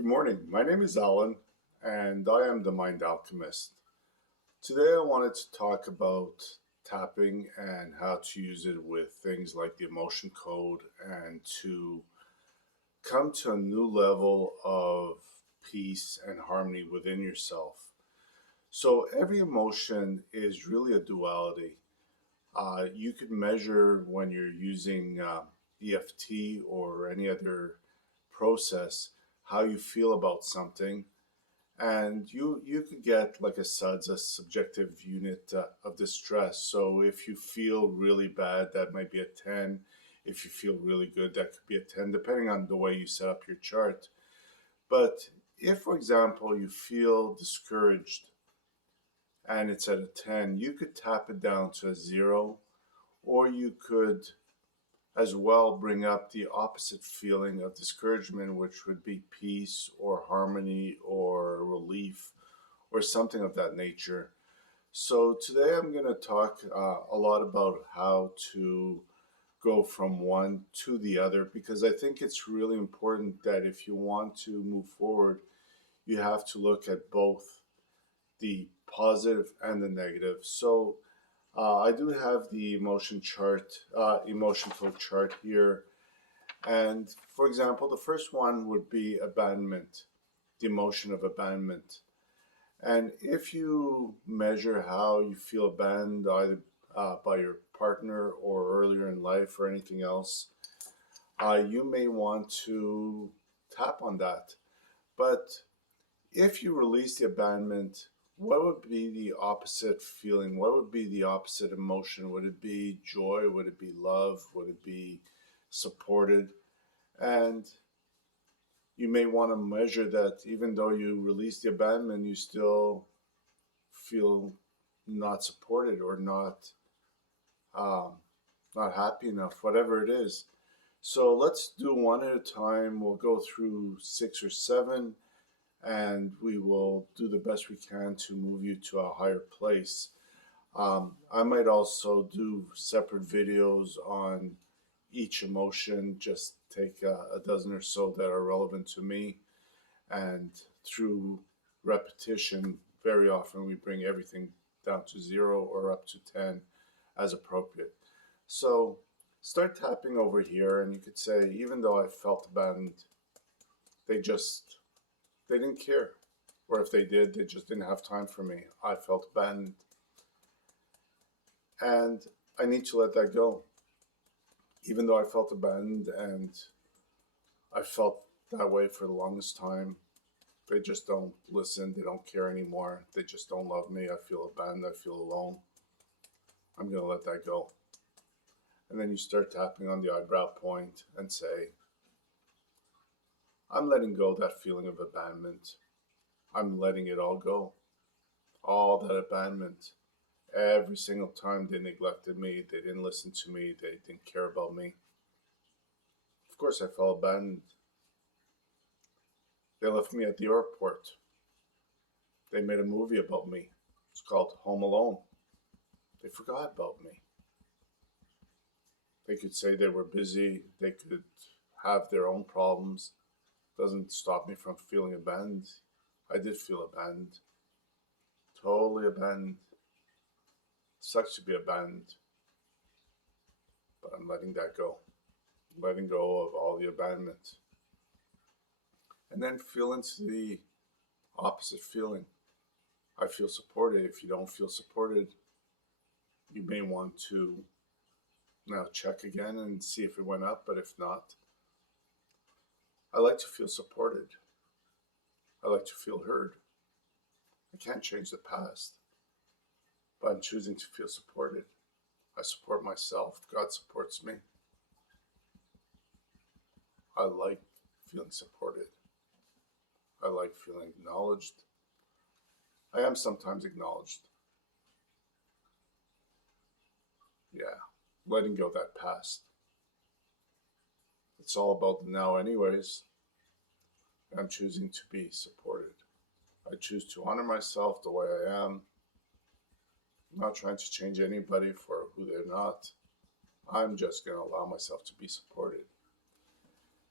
Good morning. My name is Alan, and I am the Mind Alchemist. Today, I wanted to talk about tapping and how to use it with things like the emotion code and to come to a new level of peace and harmony within yourself. So, every emotion is really a duality. You could measure when you're using EFT or any other process how you feel about something, and you could get like a SUDS, a subjective unit of distress. So if you feel really bad, that might be a 10. If you feel really good, that could be a 10, depending on the way you set up your chart. But if, for example, you feel discouraged and it's at a 10, you could tap it down to a 0, or you could as well bring up the opposite feeling of discouragement, which would be peace or harmony or relief or something of that nature. So today I'm going to talk a lot about how to go from one to the other, because I think it's really important that if you want to move forward, you have to look at both the positive and the negative. So I do have the emotion flow chart here. And for example, the first one would be abandonment, the emotion of abandonment. And if you measure how you feel abandoned either by your partner or earlier in life or anything else, you may want to tap on that. But if you release the abandonment, what would be the opposite feeling? What would be the opposite emotion? Would it be joy? Would it be love? Would it be supported? And you may want to measure that even though you release the abandonment, you still feel not supported or not happy enough, whatever it is. So let's do one at a time. We'll go through 6 or 7, and we will do the best we can to move you to a higher place. I might also do separate videos on each emotion, just take a dozen or so that are relevant to me. And through repetition, very often we bring everything down to 0 or up to 10 as appropriate. So start tapping over here, and you could say, even though I felt abandoned, they didn't care. Or if they did, they just didn't have time for me. I felt abandoned. And I need to let that go. Even though I felt abandoned and I felt that way for the longest time, they just don't listen. They don't care anymore. They just don't love me. I feel abandoned. I feel alone. I'm going to let that go. And then you start tapping on the eyebrow point and say, I'm letting go of that feeling of abandonment. I'm letting it all go. All that abandonment. Every single time they neglected me, they didn't listen to me, they didn't care about me. Of course I felt abandoned. They left me at the airport. They made a movie about me. It's called Home Alone. They forgot about me. They could say they were busy. They could have their own problems. Doesn't stop me from feeling abandoned. I did feel abandoned. Totally abandoned. Sucks to be abandoned. But I'm letting that go. I'm letting go of all the abandonment. And then feel into the opposite feeling. I feel supported. If you don't feel supported, you may want to now check again and see if it went up, but if not, I like to feel supported. I like to feel heard. I can't change the past, but I'm choosing to feel supported. I support myself. God supports me. I like feeling supported. I like feeling acknowledged. I am sometimes acknowledged. Yeah, letting go of that past. It's all about the now anyways. I'm choosing to be supported. I choose to honor myself the way I am. I'm not trying to change anybody for who they're not. I'm just going to allow myself to be supported.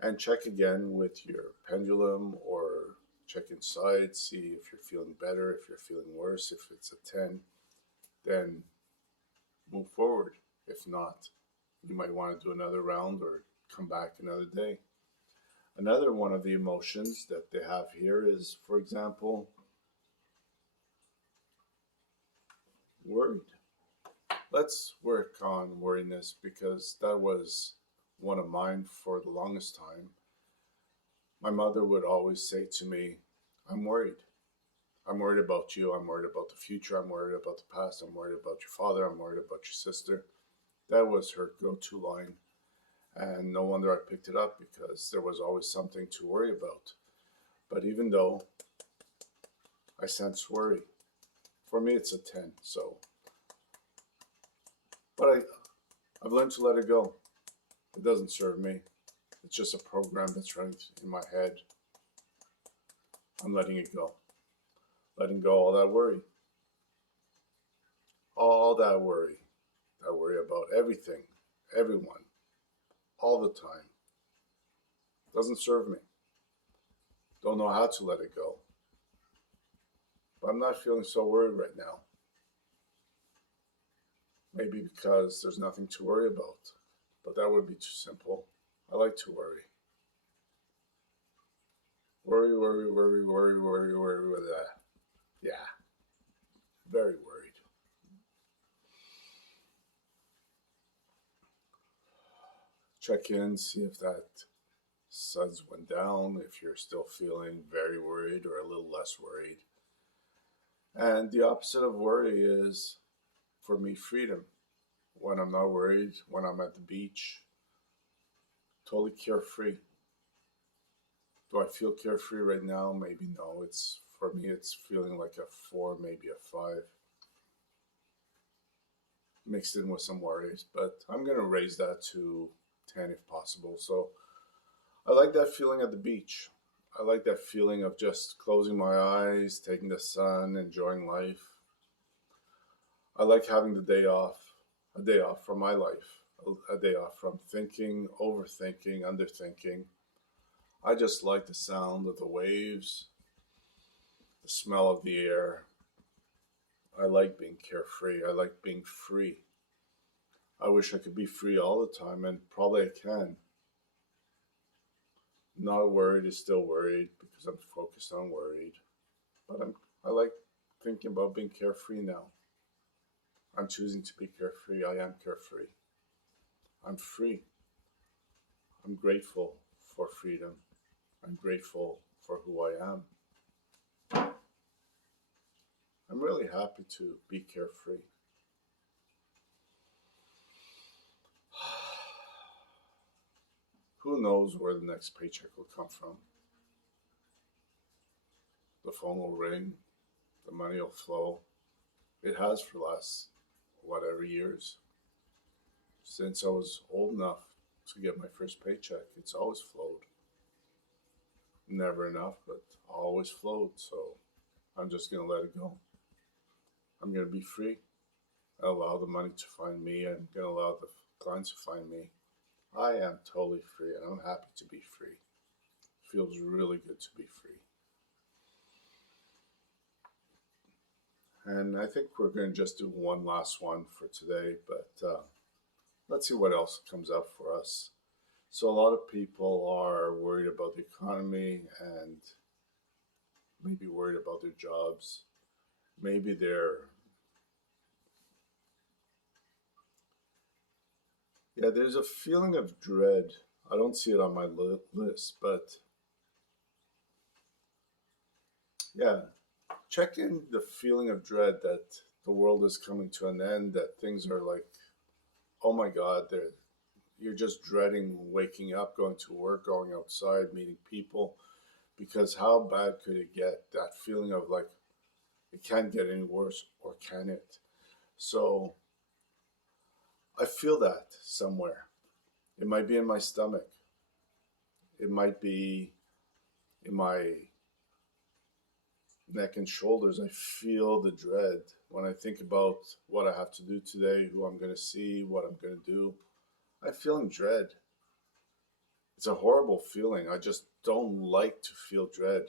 And check again with your pendulum or check inside, see if you're feeling better. If you're feeling worse, if it's a 10, then move forward. If not, you might want to do another round or come back another day. Another one of the emotions that they have here is, for example, worried. Let's work on worriness, because that was one of mine for the longest time. My mother would always say to me, I'm worried. I'm worried about you. I'm worried about the future. I'm worried about the past. I'm worried about your father. I'm worried about your sister. That was her go-to line. And no wonder I picked it up, because there was always something to worry about. But even though I sense worry, for me it's a 10. But I've learned to let it go. It doesn't serve me. It's just a program that's running in my head. I'm letting it go. Letting go all that worry. All that worry. I worry about everything, everyone, all the time. Doesn't serve me. Don't know how to let it go. But I'm not feeling so worried right now. Maybe because there's nothing to worry about. But that would be too simple. I like to worry. Worry, worry, worry, worry, worry, worry with that. Yeah, very worried. Check in, see if that suds went down, if you're still feeling very worried or a little less worried. And the opposite of worry is, for me, freedom. When I'm not worried, when I'm at the beach, totally carefree. Do I feel carefree right now? Maybe no. For me, it's feeling like a 4, maybe a 5, mixed in with some worries. But I'm going to raise that to 10 if possible. So I like that feeling at the beach. I like that feeling of just closing my eyes, taking the sun, enjoying life. I like having the day off, a day off from my life, a day off from thinking, overthinking, underthinking. I just like the sound of the waves, the smell of the air. I like being carefree. I like being free. I wish I could be free all the time, and probably I can. Not worried is still worried, because I'm focused on worried. But I like thinking about being carefree now. I'm choosing to be carefree. I am carefree. I'm free. I'm grateful for freedom. I'm grateful for who I am. I'm really happy to be carefree. Who knows where the next paycheck will come from? The phone will ring. The money will flow. It has for the last, whatever years. Since I was old enough to get my first paycheck, it's always flowed. Never enough, but always flowed. So I'm just going to let it go. I'm going to be free. I allow the money to find me. I'm going to allow the clients to find me. I am totally free, and I'm happy to be free. It feels really good to be free. And I think we're going to just do one last one for today, but let's see what else comes up for us. So a lot of people are worried about the economy and maybe worried about their jobs. Maybe there's a feeling of dread. I don't see it on my list, but yeah, check in the feeling of dread that the world is coming to an end, that things are like, oh my God, you're just dreading waking up, going to work, going outside, meeting people, because how bad could it get? That feeling of like, it can't get any worse, or can it? So I feel that somewhere. It might be in my stomach. It might be in my neck and shoulders. I feel the dread when I think about what I have to do today, who I'm going to see, what I'm going to do. I'm feeling dread. It's a horrible feeling. I just don't like to feel dread.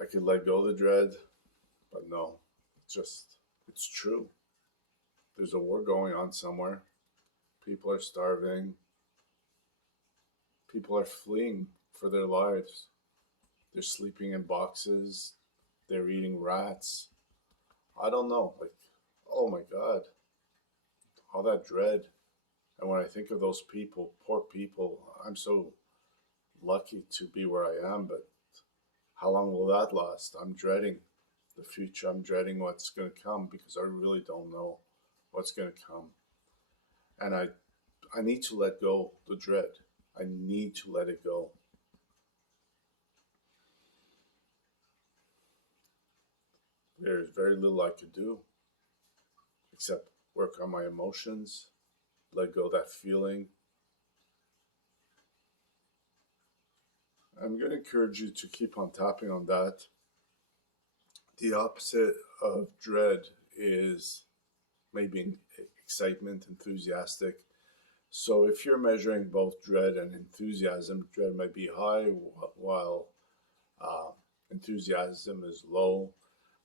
I could let go of the dread, but no, it's true. There's a war going on somewhere. People are starving. People are fleeing for their lives. They're sleeping in boxes. They're eating rats. I don't know. Like, oh my God, all that dread. And when I think of those people, poor people, I'm so lucky to be where I am, but how long will that last? I'm dreading the future. I'm dreading what's going to come because I really don't know what's going to come. And I need to let go the dread. I need to let it go. There's very little I could do except work on my emotions, let go of that feeling. I'm going to encourage you to keep on tapping on that. The opposite of dread is maybe excitement, enthusiastic. So if you're measuring both dread and enthusiasm, dread might be high while enthusiasm is low.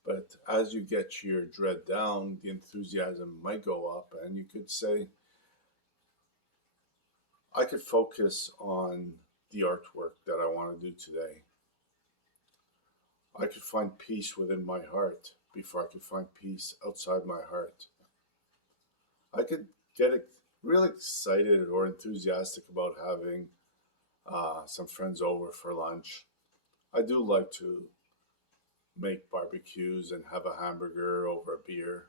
But as you get your dread down, the enthusiasm might go up, and you could say, I could focus on the artwork that I want to do today. I could find peace within my heart before I could find peace outside my heart. I could get really excited or enthusiastic about having some friends over for lunch. I do like to make barbecues and have a hamburger over a beer.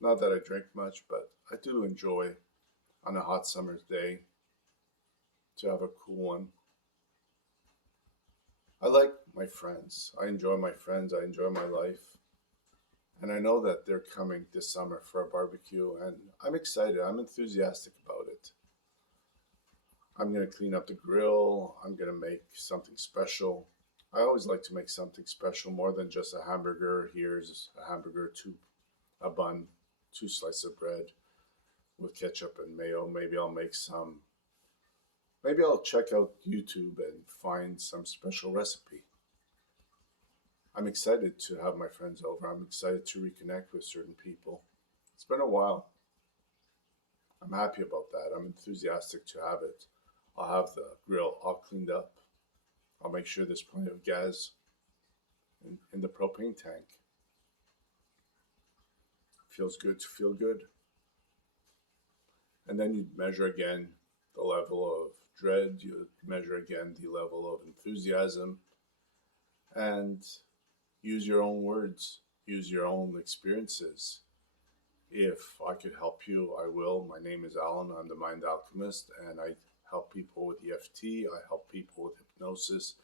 Not that I drink much, but I do enjoy on a hot summer's day to have a cool one. I like my friends. I enjoy my friends. I enjoy my life. And I know that they're coming this summer for a barbecue, and I'm excited. I'm enthusiastic about it. I'm going to clean up the grill. I'm going to make something special. I always like to make something special more than just a hamburger. Here's a hamburger, a bun, 2 slices of bread with ketchup and mayo. Maybe I'll check out YouTube and find some special recipe. I'm excited to have my friends over. I'm excited to reconnect with certain people. It's been a while. I'm happy about that. I'm enthusiastic to have it. I'll have the grill all cleaned up. I'll make sure there's plenty of gas in the propane tank. Feels good to feel good. And then you measure again the level of dread. You measure again the level of enthusiasm. And use your own words. Use your own experiences. If I could help you, I will. My name is Alan. I'm the Mind Alchemist, and I help people with EFT. I help people with hypnosis,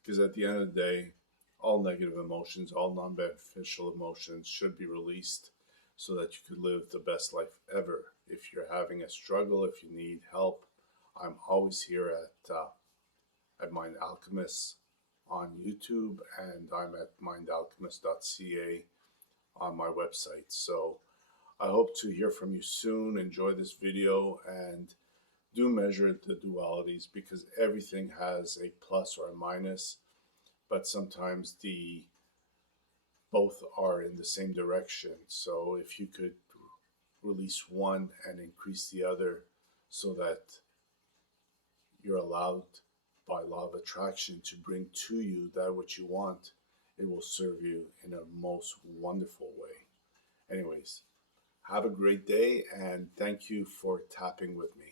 because at the end of the day, all negative emotions, all non-beneficial emotions should be released so that you could live the best life ever. If you're having a struggle, if you need help, I'm always here at Mind Alchemist on YouTube, and I'm at mindalchemist.ca on my website. So I hope to hear from you soon. Enjoy this video and do measure the dualities, because everything has a plus or a minus, but sometimes both are in the same direction. So if you could release one and increase the other so that you're allowed by law of attraction to bring to you that which you want, it will serve you in a most wonderful way. Anyways, have a great day, and thank you for tapping with me.